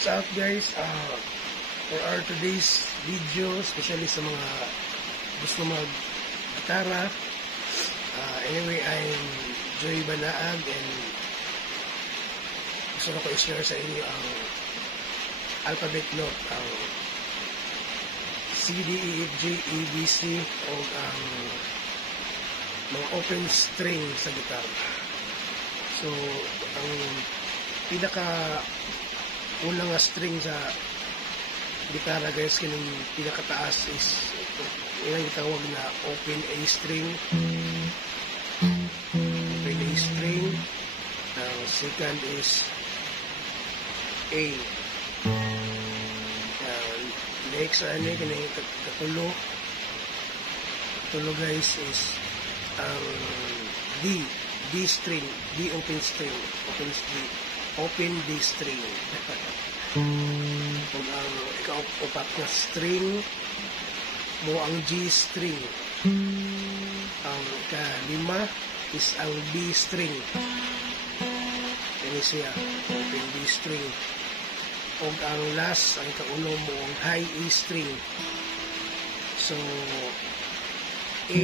What's up guys? For our today's video, especially sa mga gusto mag-gitara, anyway, I'm Joy Banaag and gusto ko i-share sa inyo ang alphabet note, ang C, D, E, F, G, A, B, C o ang mga open string sa gitara. So, ang pinaka unang string sa gitara guys, kining pinakataas is ilang itawag na open A string. Open A string. Ang second is A. Next kining katulo guys is ang D. D string, D open string, open D string. Kung ang ika-upat na string mo ang G string, ang ika-lima is ang B string. Yan siya, open B string. O ang last, ang ika-uno mo ang high E string. So A,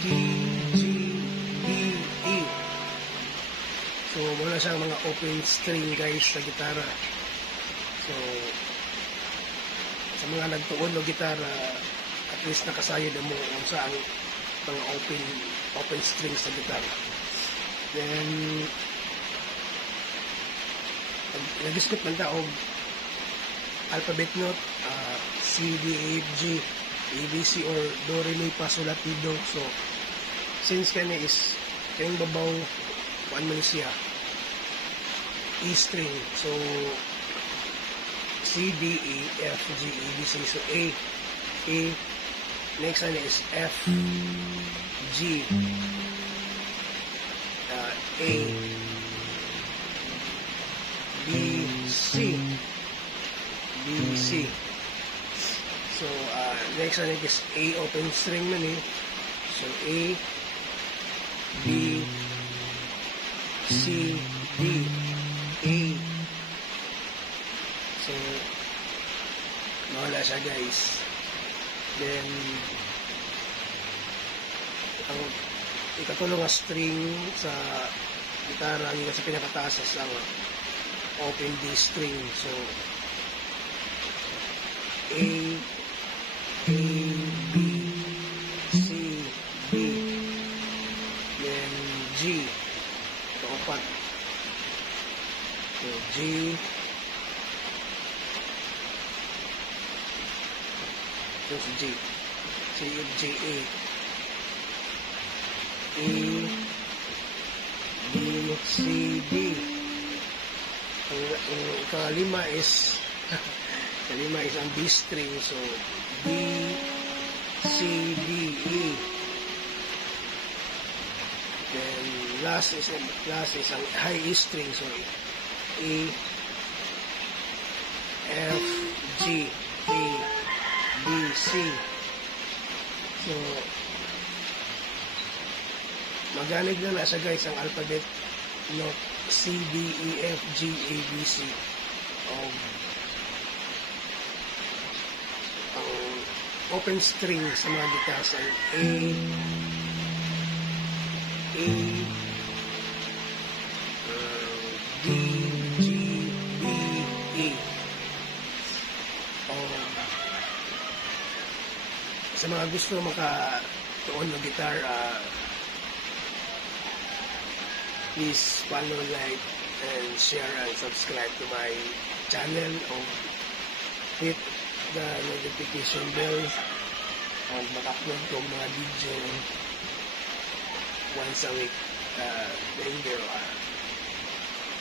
D, G, B, E. So, mula siyang mga open string guys sa gitara. So, sa mga nagtuon o gitara, at least nakasayod mo kung saan mga open string sa gitara. Then, nag-skip man taog alphabet note, C, D, E, F, G, A, B, C, or Do, Re, Mi, Fa, Sol, La, Ti, Do. So, since kanya is kanyang babaw kuan man siya E string, so C, D, E, F, G, A, B, C, so A, next one is F, G, A, B, C, so next one is A open string man so A, B, C, D, A. So, nawala siya guys. Then, ang ikatulong na string sa gitara nila sa pinakataas ang open D string. So, A, B, C, D. Then, G. Keempat. So, G. Terus G. C, F, G, A. A, B, C, D. Ang kalima is ang B string. So, B, C, D, E. Then, last is ang high E string. So, A, F, G, A, B, C. So, maganig na siya guys ang alphabet note C, D, E, F, G, A, B, C. Ang open string sa mga gitas ang A, D, G, B, E. Sa mga gusto makatuon ng guitar, please follow, like, and share and subscribe to my channel, or hit the notification bell and mag-upload ko mga video once a week. Thank you.